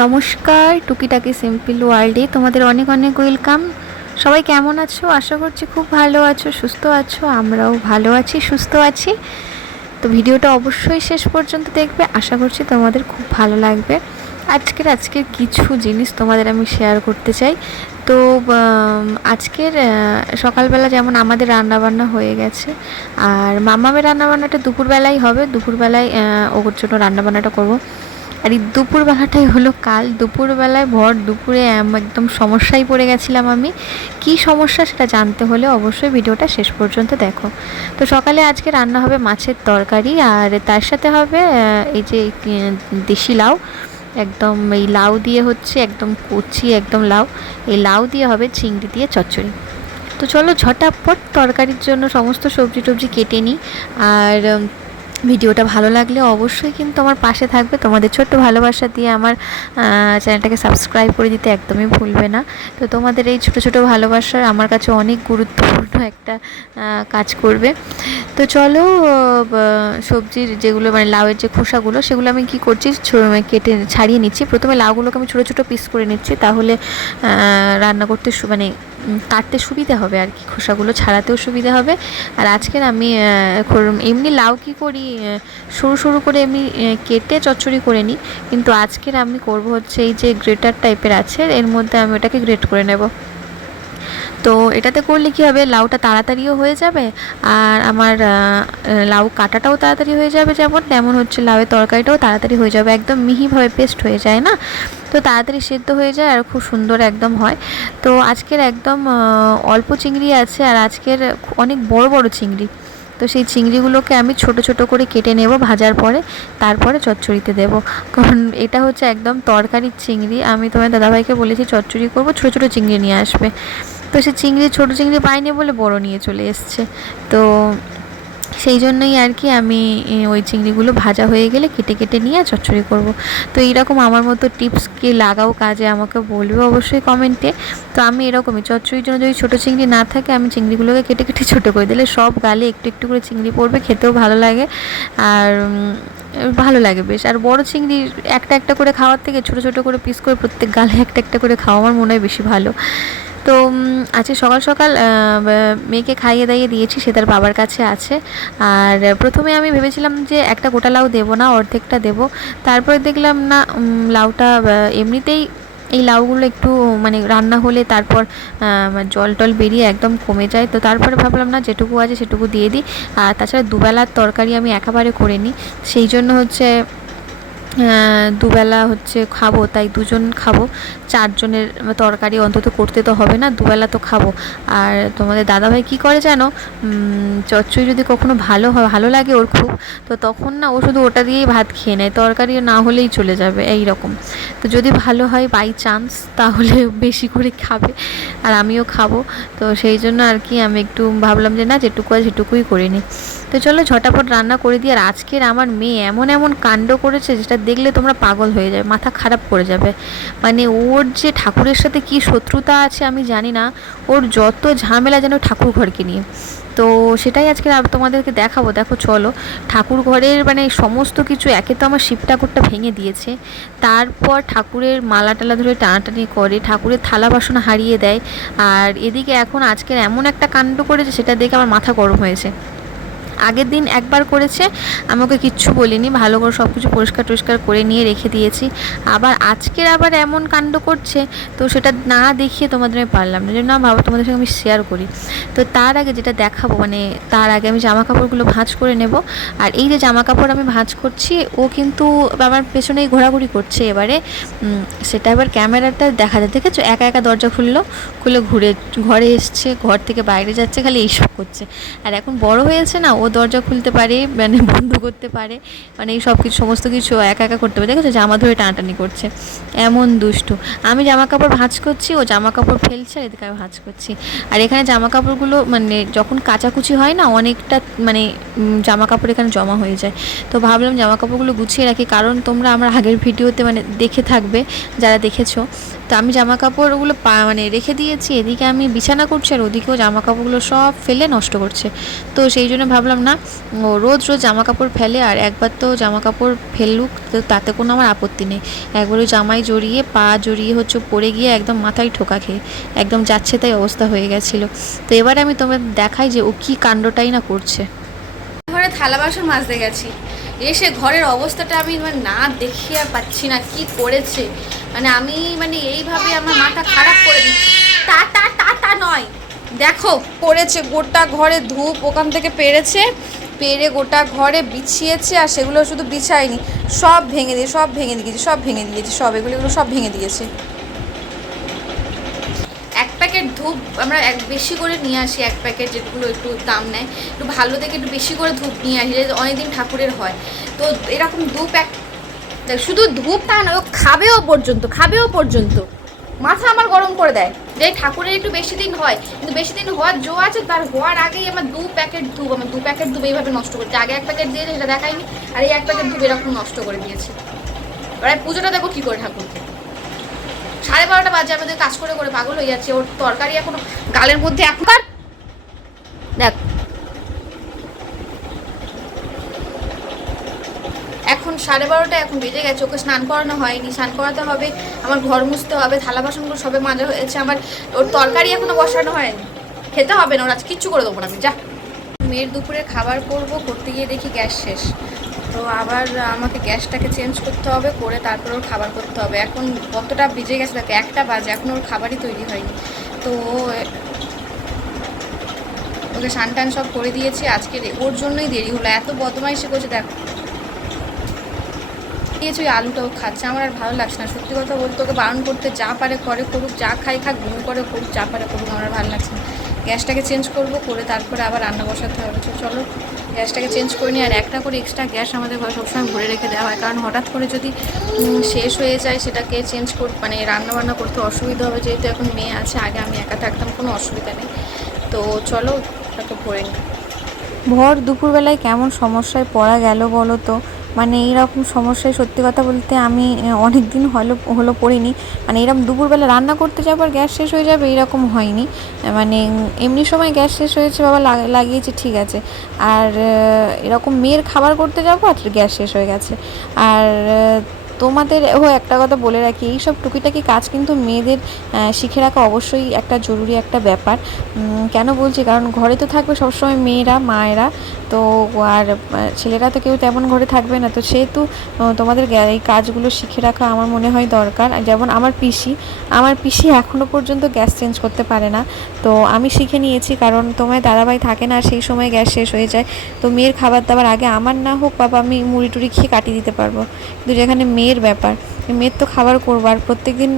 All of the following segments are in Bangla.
নমস্কার, টুকিটাকি সিম্পল ওয়ার্ল্ডে তোমাদের অনেক অনেক ওয়েলকাম। সবাই কেমন আছো? আশা করছি খুব ভালো আছো, সুস্থ আছো, আমরাও ভালো আছি, সুস্থ আছি। তো ভিডিওটা অবশ্যই শেষ পর্যন্ত দেখবে, আশা করছি তোমাদের খুব ভালো লাগবে। আজকের আজকের কিছু জিনিস তোমাদের আমি শেয়ার করতে চাই। তো আজকের সকালবেলা যেমন আমাদের রান্নাবান্না হয়ে গেছে, আর মামামের রান্নাবান্নাটা দুপুরবেলাই হবে। দুপুরবেলায় ওর জন্য রান্নাবান্নাটা করব। আর এই দুপুরবেলাটাই হলো কাল। দুপুরবেলায় ভর, দুপুরে একদম সমস্যায় পড়ে গেছিলাম আমি। কি সমস্যা সেটা জানতে হলে অবশ্যই ভিডিওটা শেষ পর্যন্ত দেখো। তো সকালে আজকে রান্না হবে মাছের তরকারি, আর তার সাথে হবে এই যে দেশি লাউ। একদম এই লাউ দিয়ে হচ্ছে একদম কচি, একদম লাউ। এই লাউ দিয়ে হবে চিংড়ি দিয়ে চচ্চড়ি। তো চলো ঝটাপট তরকারির জন্য সমস্ত সবজি টবজি কেটে নিই। আর ভিডিওটা ভালো লাগলে অবশ্যই কিন্তু আমার পাশে থাকবে। তোমাদের ছোট্ট ভালোবাসা দিয়ে আমার চ্যানেলটাকে সাবস্ক্রাইব করে দিতে একদমই ভুলবে না। তো তোমাদের এই ছোট ছোট ভালোবাসার আমার কাছে অনেক গুরুত্বপূর্ণ একটা কাজ করবে। তো চলো সবজির যেগুলো মানে লাউয়ের যে খোসাগুলো, সেগুলো আমি কি করছি, ছো- কেটে ছাড়িয়ে নিচ্ছি। প্রথমে লাউগুলোকে আমি ছোটো ছোটো পিস করে নিচ্ছি। তাহলে রান্না করতে মানে কাটতে সুবিধা হবে আর কি, খোসাগুলো ছাড়াতেও সুবিধা হবে। আর আজকের আমি এমনি লাউ কি করি শুরু সরু সরু করে এমনি কেটে চচ্চড়ি করে নিই। কিন্তু আজকের আমি করব হচ্ছে এই যে গ্রেটার টাইপের আছে, এর মধ্যে আমি ওটাকে গ্রেট করে নেব। তো এটাতে করলে কি হবে? লাউটা তাড়াতাড়িও হয়ে যাবে আর আমার লাউ কাটাটাও তাড়াতাড়ি হয়ে যাবে যেমন, তেমন হচ্ছে লাউয়ের তরকারিটাও তাড়াতাড়ি হয়ে যাবে। একদম মিহিভাবে পেস্ট হয়ে যায় না? তো তাড়াতাড়ি সেদ্ধ হয়ে যায় আর খুব সুন্দর একদম হয়। তো আজকের একদম অল্প চিংড়ি আছে আর আজকের অনেক বড় বড় চিংড়ি। তো সেই চিংড়িগুলোকে আমি ছোট ছোট করে কেটে নেব ভাজার পরে, তারপরে চচ্চড়িতে দেব। কারণ এটা হচ্ছে একদম তরকারির চিংড়ি। আমি তোমার দাদাভাইকে বলেছি চচ্চড়ি করব, ছোট ছোট চিংড়ি নিয়ে আসবে। তো সে চিংড়ি, ছোট চিংড়ি পাইনি বলে বড় নিয়ে চলে এসছে। তো সেই জন্যই আর কি আমি ওই চিংড়িগুলো ভাজা হয়ে গেলে কেটে কেটে নিয়ে চচ্চড়ি করব। তো এইরকম আমার মতো টিপস কি লাগাও কাজে আমাকে বলবে অবশ্যই কমেন্টে। তো আমি এরকমই, চচ্চড়ির জন্য যদি ছোটো চিংড়ি না থাকে আমি চিংড়িগুলোকে কেটে কেটে ছোটো করে দিলে সব গালে একটু একটু করে চিংড়ি পড়বে, খেতেও ভালো লাগে। আর ভালো লাগে বেশ। আর বড় চিংড়ি একটা একটা করে খাওয়ার থেকে ছোট ছোট করে পিস করে প্রত্যেক গালে একটা একটা করে খাওয়া আমার মনে হয় বেশি ভালো। তো আজকে সকাল সকাল মেয়েকে খাইয়ে দাইয়ে দিয়েছি, সে তার বাবার কাছে আছে। আর প্রথমে আমি ভেবেছিলাম যে একটা গোটা লাউ দেবো না, অর্ধেকটা দেবো। তারপরে দেখলাম না লাউটা এমনিতেই এই লাউগুলো একটু মানে রান্না হলে তারপর জল টল বেরিয়ে একদম কমে যায়। তো তারপরে ভাবলাম না, যেটুকু আছে সেটুকু দিয়ে দিই। আর তাছাড়া দুবেলার তরকারি আমি একেবারে করে নিই। সেই জন্য হচ্ছে দুবেলা হচ্ছে খাব তাই দুজন খাব। চারজনের তরকারি অন্তত করতে তো হবে না দুবেলা তো খাব। আর তোমাদের দাদাভাই কি করে জানো উম, চচ্চড়ি যদি কখনো ভালো হয় ভালো লাগে ওর খুব তো তখন না ও শুধু ওটা দিয়েই ভাত খেয়ে নেয়। তরকারি না হলেই চলে যাবে এই রকম। তো যদি ভালো হয় বাই চান্স তাহলে বেশি করে খাবে আর আমিও খাব। তো সেই জন্য আর কি আমি একটু ভাবলাম যে না যেটুকু আছে সেটুকুই করে নিই। তো চলো ঝটাপট রান্না করে দিয়ে আর আজকের আমার মেয়ে এমন এমন কাণ্ড করেছে যেটা দেখলে তোমরা পাগল হয়ে যাবে, মাথা খারাপ করে যাবে। মানে ওর যে ঠাকুরের সাথে কি শত্রুতা আছে আমি জানি না, ওর যত ঝামেলা যেন ঠাকুর ঘরকে নিয়ে। তো সেটাই আজকে তোমাদেরকে দেখাবো। দেখো চলো ঠাকুর ঘরের মানে সমস্ত কিছু একে তো আমার শিব ঠাকুরটা ভেঙে দিয়েছে। তারপর ঠাকুরের মালা টালা ধরে টানাটানি করে, ঠাকুরের থালা বাসন হারিয়ে দেয়। আর এদিকে এখন আজকের এমন একটা কাণ্ড করেছে, সেটা দেখে আমার মাথা গরম হয়েছে। আগের দিন একবার করেছে, আমাকে কিচ্ছু বলিনি, ভালো করে সব কিছু পরিষ্কার টরিষ্কার করে নিয়ে রেখে দিয়েছি। আবার আজকের আবার এমন কাণ্ড করছে, তো সেটা না দেখিয়ে তোমাদের আমি পারলাম না। জন্য ভাবো, তোমাদের সঙ্গে আমি শেয়ার করি। তো তার আগে যেটা দেখাবো মানে তার আগে আমি জামা কাপড়গুলো ভাঁজ করে নেব। আর এই যে জামা কাপড় আমি ভাঁজ করছি, ও কিন্তু আমার পেছনেই ঘোরাঘুরি করছে এবারে। সেটা এবার ক্যামেরাটা দেখা যায়। দেখেছ? একা একা দরজা খুললো, খুলে ঘুরে, ঘরে এসছে, ঘর থেকে বাইরে যাচ্ছে, খালি এইসব করছে। আর এখন বড় হয়েছে না, ও দরজা খুলতে পারে মানে বন্ধ করতে পারে মানে এই সব কিছু, সমস্ত কিছু একা একা করতে পারে। দেখেছ জামা ধরে টানাটানি করছে। এমন দুষ্টু। আমি জামা কাপড় ভাঁজ করছি, ও জামা কাপড় ফেলছে, আর এদিকে আমি ভাঁজ করছি। আর এখানে জামা কাপড়গুলো মানে যখন কাচাকুচি হয় না, অনেকটা মানে জামা কাপড় এখানে জমা হয়ে যায়। তো ভাবলাম জামা কাপড়গুলো গুছিয়ে রাখি। কারণ তোমরা আমার আগের ভিডিওতে মানে দেখে থাকবে, যারা দেখেছ। আমি জামা কাপড়গুলো মানে রেখে দিয়েছি, এদিকে আমি বিছানা করছি আর ওদিকেও জামা কাপড়গুলো সব ফেলে নষ্ট করছে। তো সেই জন্য ভাবলাম না, ও রোজ রোজ জামা কাপড় ফেলে আর একবার তো জামা কাপড় ফেলুক, তো তাতে কোনো আমার আপত্তি নেই। একবার জামাই জড়িয়ে, পা জড়িয়ে হচ্ছে পড়ে গিয়ে একদম মাথায় ঠোকা খেয়ে, একদম যাচ্ছে তাই অবস্থা হয়ে গেছিল। তো এবারে আমি তোমাদের দেখাই যে ও কী কাণ্ডটাই না করছে। ঘরে থালা বাসন মাজতে গেছি। এসে ঘরের অবস্থাটা আমি মানে না দেখিয়ে আর পাচ্ছি না, কি করেছে? মানে আমি মানে এইভাবে আমার মাথা খারাপ করে দিচ্ছি। তা তা তা তা নয়। দেখো পড়েছে গোটা ঘরে ধূপ ওখান থেকে পেরেছে, পেরে গোটা ঘরে বিছিয়েছে আর সেগুলো শুধু বিছায়নি, সব ভেঙে দিয়ে, সব ভেঙে দিয়েছে, সব ভেঙে দিয়েছে, সব এগুলো এগুলো সব ভেঙে দিয়েছে। ধূপ আমরা এক বেশি করে নিয়ে আসি, এক প্যাকেট যেগুলো একটু দাম নেয়। একটু ভালো থেকে একটু বেশি করে ধূপ নিয়ে আসি অনেকদিন ঠাকুরের হয়। তো এরকম ধূপ এক শুধু ধূপ তা নয়, ও খাবেও পর্যন্ত খাবেও পর্যন্ত। মাথা আমার গরম করে দেয়। যে ঠাকুরের একটু বেশি দিন হয়, কিন্তু বেশি দিন হওয়ার জো আছে, তার হওয়ার আগেই আমার দু প্যাকেট ধূপ, আমার দু প্যাকেট ধূপ এইভাবে নষ্ট করেছে আগে এক প্যাকেট দিয়েছে, সেটা দেখায়নি, আর এই এক প্যাকেট ধূপ এরকম নষ্ট করে দিয়েছে। এবার পুজোটা দেবো কী করে ঠাকুরকে। সাড়ে বারোটা বাজে, আমাদের কাজ করে করে পাগল হয়ে যাচ্ছে। ওর তরকারি এখনও গালের মধ্যে এখনকার দেখ। এখন সাড়ে বারোটা, এখন বেজে গেছে, ওকে স্নান করানো হয়নি। স্নান করাতে হবে, আমার ঘর মুছতে হবে, থালা বাসনগুলো সবে মাজা হয়েছে, আমার ওর তরকারি এখনও বসানো হয়নি। খেতে হবে না, ওর আজ কিচ্ছু করে দেবো না আমি, যা। মেয়ের দুপুরে খাবার করব, করতে গিয়ে দেখি গ্যাস শেষ। তো আবার আমাকে গ্যাসটাকে চেঞ্জ করতে হবে, করে তারপর ওর খাবার করতে হবে। এখন কতটা বেজে গেছে দেখো, একটা বাজে, এখন ওর খাবারই তৈরি হয়নি। তো ওকে টান সব করে দিয়েছি, আজকে ওর জন্যই দেরি হলো। এত বদমাইশি করছে, দেখো। দিয়েছি আলুটাও খাচ্ছে, আমার আর ভালো লাগছে না। সত্যি কথা বলতে, ওকে বারণ করতে যা পারে করে করুক, যা খাই খাক বমি করে করুক, যা পারে করুক, আমার ভালো লাগছে না। গ্যাসটাকে চেঞ্জ করব, করে তারপরে আবার রান্না বসাতে হবে। চলো। গ্যাসটাকে চেঞ্জ করে নিই আর একটা করে এক্সট্রা গ্যাস আমাদের ঘরে সবসময় ভরে রেখে দেওয়া হয়। কারণ হঠাৎ করে যদি শেষ হয়ে যায় সেটাকে চেঞ্জ কর মানে রান্নাবান্না করতে অসুবিধা হবে। যেহেতু এখন মেয়ে আছে, আগে আমি একা থাকতাম, কোনো অসুবিধা নেই। তো চলো, ওটাকে ভরে নিই। ভর দুপুরবেলায় কেমন সমস্যায় পড়া গেল বলো তো? মানে এইরকম সমস্যায় সত্যি কথা বলতে আমি অনেক দিন হলো হলো পড়িনি। মানে এরকম দুপুরবেলা রান্না করতে যাবার গ্যাস শেষ হয়ে যাবে এরকম হয়নি। মানে এমনি সময় গ্যাস শেষ হয়েছে, বাবা লাগিয়েছে, ঠিক আছে। আর এরকম মেয়ের খাবার করতে যাব আর গ্যাস শেষ হয়ে গেছে। আর তোমাদের, ও একটা কথা বলে রাখি, এইসব টুকিটাকি কাজ কিন্তু মেয়েদের শিখে রাখা অবশ্যই একটা জরুরি একটা ব্যাপার। কেন বলছি? কারণ ঘরে তো থাকবে সবসময় মেয়েরা, মায়েরা, তো আর ছেলেরা তো কেউ তেমন ঘরে থাকবে না। তো সেহেতু তোমাদের এই কাজগুলো শিখে রাখা আমার মনে হয় দরকার। যেমন আমার পিসি আমার পিসি এখনও পর্যন্ত গ্যাস চেঞ্জ করতে পারে না। তো আমি শিখে নিয়েছি, কারণ তোমার দাদাভাই থাকে না, সেই সময় গ্যাস শেষ হয়ে যায়। তো মেয়ের খাবার দাবার আগে আমার না হোক, বাবা আমি মুড়ি টুড়ি খেয়ে কাটিয়ে দিতে পারব। কিন্তু যেখানে মেয়ের ব্যাপার। মেয়ের তো খাবার করব আর প্রত্যেকদিন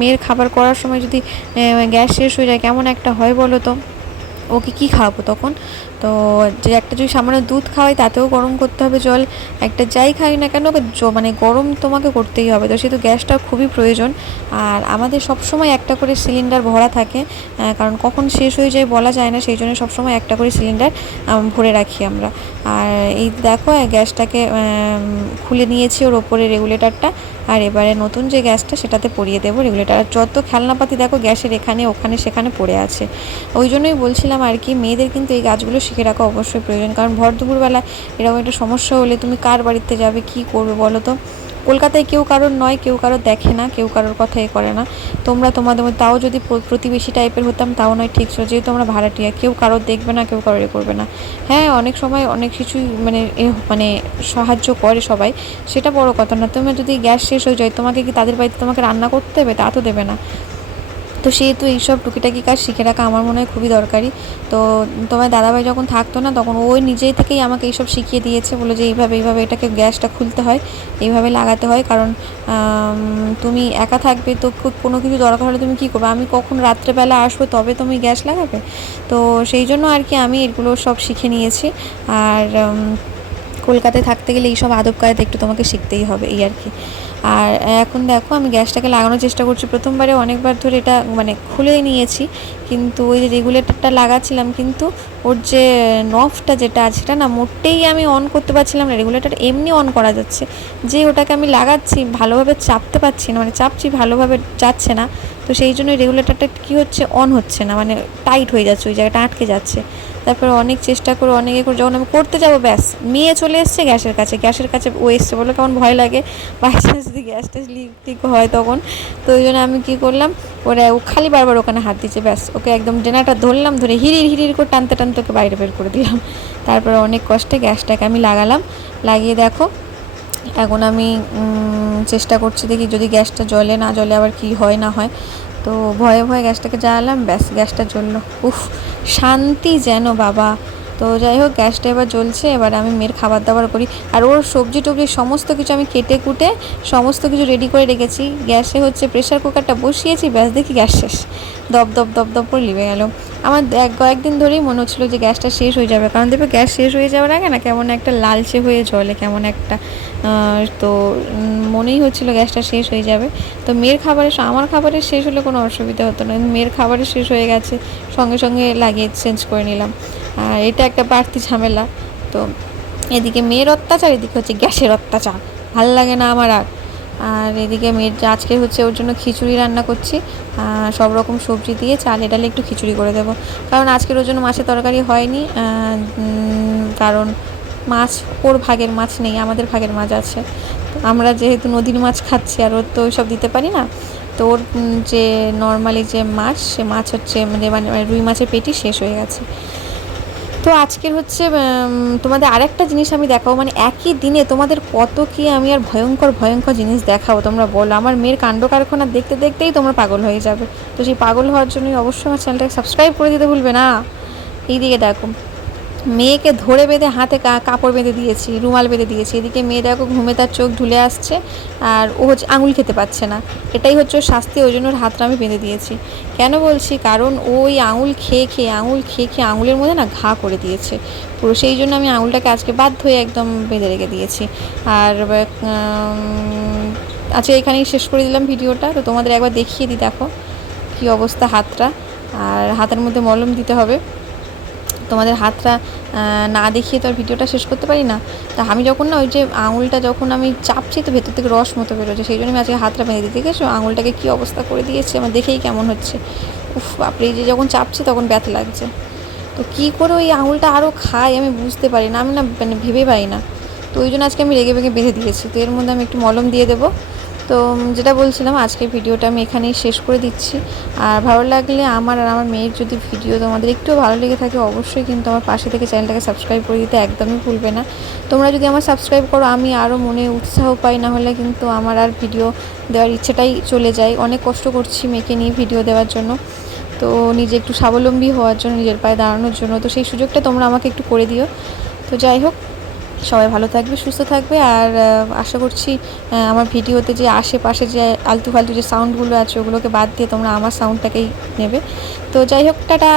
মেয়ের খাবার করার সময় যদি গ্যাস শেষ হয়ে যায় কেমন একটা হয় বলো তো? ওকে কী খাওয়াবো তখন? তো যে একটা যদি সামান্য দুধ খাওয়াই, তাতেও গরম করতে হবে জল। একটা যাই খাই না কেন মানে গরম তোমাকে করতেই হবে। তো সেহেতু গ্যাসটা খুবই প্রয়োজন। আর আমাদের সবসময় একটা করে সিলিন্ডার ভরা থাকে কারণ কখন শেষ হয়ে যায় বলা যায় না। সেই জন্য সবসময় একটা করে সিলিন্ডার ভরে রাখি আমরা। আর এই দেখো গ্যাসটাকে খুলে নিয়েছি ওর ওপরে রেগুলেটরটা। আর এবারে নতুন যে গ্যাসটা, সেটাতে পরিয়ে দেবো রেগুলেটর। আর যত খেলনাপাতি দেখো, গ্যাসের এখানে, ওখানে, সেখানে পড়ে আছে। ওই জন্যই বলছিলাম আর কি, মেয়েদের কিন্তু এই কাজগুলো শিখে রাখা অবশ্যই প্রয়োজন। কারণ ভর দুপুরবেলা এরকম একটা সমস্যা হলে তুমি কার বাড়িতে যাবে, কি করবে বলো তো? কলকাতায় কেউ কারোর নয়, কেউ কারোর দেখে না, কেউ কারোর কথা এ করে না। তোমরা তোমাদের মধ্যে তাও যদি প্রতিবেশী টাইপের হতাম, তাও নয়, ঠিক ছিল। যেহেতু আমরা ভাড়াটিয়া, কেউ কারোর দেখবে না, কেউ কারোর এ করবে না। হ্যাঁ অনেক সময় অনেক কিছুই মানে মানে সাহায্য করে সবাই, সেটা বড় কথা না। তোমার যদি গ্যাস শেষ হয়ে যায়, তোমাকে কি তাদের বাড়িতে তোমাকে রান্না করতে হবে তা তো দেবে না। তো সেহেতু এইসব টুকিটাকি কাজ শিখে রাখা আমার মনে হয় খুবই দরকারি। তো তোমার দাদাভাই যখন থাকতো না, তখন ওই নিজেই থেকেই আমাকে এইসব শিখিয়ে দিয়েছে, বলে যে এইভাবে এইভাবে এটাকে গ্যাসটা খুলতে হয়, এইভাবে লাগাতে হয়। কারণ তুমি একা থাকবে তো কোনো কিছু দরকার হলে তুমি কী করবে? আমি কখন রাত্রেবেলা আসব তবে তুমি গ্যাস লাগাবে? তো সেই জন্য আর কি আমি এগুলো সব শিখে নিয়েছি। আর কলকাতায় থাকতে গেলে এইসব আদব কায়দা একটু তোমাকে শিখতেই হবে, এই আর কি। আর এখন দেখো, আমি গ্যাসটাকে লাগানোর চেষ্টা করছি। প্রথমবারে অনেকবার ধরে এটা মানে খুলে নিয়েছি, কিন্তু ওই যে রেগুলেটরটা লাগাচ্ছিলাম, কিন্তু ওর যে নফটা যেটা আছে, সেটা না মোটেই আমি অন করতে পারছিলাম না। রেগুলেটর এমনি অন করা যাচ্ছে। যে ওটাকে আমি লাগাচ্ছি, ভালোভাবে চাপতে পারছি না মানে চাপছি, ভালোভাবে যাচ্ছে না। তো সেই জন্য রেগুলেটরটা কী হচ্ছে অন হচ্ছে না মানে টাইট হয়ে যাচ্ছে, ওই জায়গাটা আটকে যাচ্ছে। তারপরে অনেক চেষ্টা করে, অনেকে করে, যখন আমি করতে যাব, ব্যাস, মেয়ে চলে এসছে গ্যাসের কাছে গ্যাসের কাছে ও এসছে বলে কেমন ভয় লাগে। বাই চান্স যদি গ্যাস ট্যাস লিক টিক হয় তখন। তো ওই জন্য আমি কী করলাম, ওরা ও খালি বারবার ওখানে হাত দিচ্ছে, ব্যাস, ওকে একদম ডেনাটা ধরলাম, ধরে হিরির হিরির করে টানতে টানতে ওকে বাইরে বের করে দিলাম। তারপরে অনেক কষ্টে গ্যাসটাকে আমি লাগালাম, লাগিয়ে দেখো, এখন আমি চেষ্টা করছি দেখি যদি গ্যাসটা জ্বলে না জ্বলে আবার কি হয় না হয়। তো ভয়ে ভয়ে গ্যাসটাকে জ্বালালাম ব্যাস গ্যাসটা জ্বলল উফ শান্তি যেন বাবা। তো যাই হোক, গ্যাসটা এবার জ্বলছে, এবার আমি মেয়ের খাবার দাবার করি। আর ওর সবজি টবজি সমস্ত কিছু আমি কেটে কুটে সমস্ত কিছু রেডি করে রেখেছি। গ্যাসে হচ্ছে প্রেশার কুকারটা বসিয়েছি, ব্যাস দেখি গ্যাস শেষ। দপ দপ দপ দপ করে লিবে গেল। আমার এক, কয়েকদিন ধরেই মনে হচ্ছিল যে গ্যাসটা শেষ হয়ে যাবে। কারণ দেখবে গ্যাস শেষ হয়ে যাওয়ার আগে না কেমন একটা লালচে হয়ে জ্বলে, কেমন একটা তো মনেই হচ্ছিল গ্যাসটা শেষ হয়ে যাবে। তো মেয়ের খাবারের আমার খাবারের শেষ হলে কোনো অসুবিধা হতো না। মেয়ের খাবারের শেষ হয়ে গেছে, সঙ্গে সঙ্গে লাগিয়ে চেঞ্জ করে নিলাম। আর এটা একটা বাড়তি ঝামেলা। তো এদিকে মেয়ের অত্যাচার, এদিকে হচ্ছে গ্যাসের অত্যাচার। ভালো লাগে না আমার আর। আর এদিকে মেয়ের আজকে হচ্ছে ওর জন্য খিচুড়ি রান্না করছি। সব রকম সবজি দিয়ে চালে ডালে একটু খিচুড়ি করে দেবো। কারণ আজকের ওর জন্য মাছের তরকারি হয়নি। কারণ মাছ, ওর ভাগের মাছ নেই, আমাদের ভাগের মাছ আছে। আমরা যেহেতু নদীর মাছ খাচ্ছি আর ওর তো ওই সব দিতে পারি না, তো ওর যে নর্মালি যে মাছ, সে মাছ হচ্ছে মানে মানে রুই মাছের পেটি শেষ হয়ে গেছে। তো আজকের হচ্ছে তোমাদের আরেকটা জিনিস আমি দেখাবো। মানে একই দিনে তোমাদের কত কি আমি আর ভয়ঙ্কর ভয়ঙ্কর জিনিস দেখাবো। তোমরা বলো, আমার মেয়ের কাণ্ড কারখানা দেখতে দেখতেই তোমরা পাগল হয়ে যাবে। তো সেই পাগল হওয়ার জন্যই অবশ্যই আমার চ্যানেলটাকে সাবস্ক্রাইব করে দিতে ভুলবে না। এই দিকে দেখো। মেয়েকে ধরে বেঁধে হাতে কাপড় বেঁধে দিয়েছি, রুমাল বেঁধে দিয়েছি। এদিকে মেয়ে দেখো ঘুমে, তার চোখ ঢুলে আসছে আর ও হচ্ছে আঙুল খেতে পাচ্ছে না। এটাই হচ্ছে ওর শাস্তি, ওই জন্য ওর হাতটা আমি বেঁধে দিয়েছি। কেন বলছি? কারণ ওই আঙুল খেয়ে খেয়ে, আঙুল খেয়ে খেয়ে আঙুলের মধ্যে না ঘা করে দিয়েছে। পুরো সেই জন্য আমি আঙুলটাকে আজকে বাধ্য হয়ে একদম বেঁধে রেখে দিয়েছি। আর আচ্ছা এখানেই শেষ করে দিলাম ভিডিওটা। তো তোমাদের একবার দেখিয়ে দিই, দেখো কী অবস্থা হাতটা। আর হাতের মধ্যে মলম দিতে হবে। তোমাদের হাতটা না দেখিয়ে তো আর ভিডিওটা শেষ করতে পারি না। তা আমি যখন না ওই যে আঙুলটা যখন আমি চাপছি তো ভেতর থেকে রস মতো বেরোচ্ছে, সেই জন্য আমি আজকে হাতটা বেঁধে দিতে গেছো আঙুলটাকে কী অবস্থা করে দিয়েছে, আমার দেখেই কেমন হচ্ছে। উফ বাপরে যে যখন চাপছি তখন ব্যথা লাগছে। তো কী করে ওই আঙুলটা আরও খাই আমি বুঝতে পারি না, আমি না মানে ভেবে পাই না। তো ওই জন্য আজকে আমি রেগে বেগে বেঁধে দিয়েছি। তো এর মধ্যে আমি একটু মলম দিয়ে দেবো। তো যেটা বলছিলাম, আজকে ভিডিওটা আমি এখানেই শেষ করে দিচ্ছি। আর ভালো লাগলে আমার আর আমার মেয়ের যদি ভিডিও তোমাদের একটু ভালো লেগে থাকে, অবশ্যই কিন্তু আমার পাশে থেকে চ্যানেলটাকে সাবস্ক্রাইব করে দিতে একদমই ভুলবে না। তোমরা যদি আমার সাবস্ক্রাইব করো, আমি আরও মনে উৎসাহ পাই, না হলে কিন্তু আমার আর ভিডিও দেওয়ার ইচ্ছেটাই চলে যায়। অনেক কষ্ট করছি মেয়েকে নিয়ে ভিডিও দেওয়ার জন্য। তো নিজে একটু স্বাবলম্বী হওয়ার জন্য, নিজের পায়ে দাঁড়ানোর জন্য। তো সেই সুযোগটা তোমরা আমাকে একটু করে দিও। তো যাই হোক সবাই ভালো থাকবে, সুস্থ থাকবে। আর আশা করছি আমার ভিডিওতে যে আশেপাশে যে আলতু ফালতু যে সাউন্ডগুলো আছে, ওগুলোকে বাদ দিয়ে তোমরা আমার সাউন্ডটাকেই নেবে। তো যাই হোক, টাটা!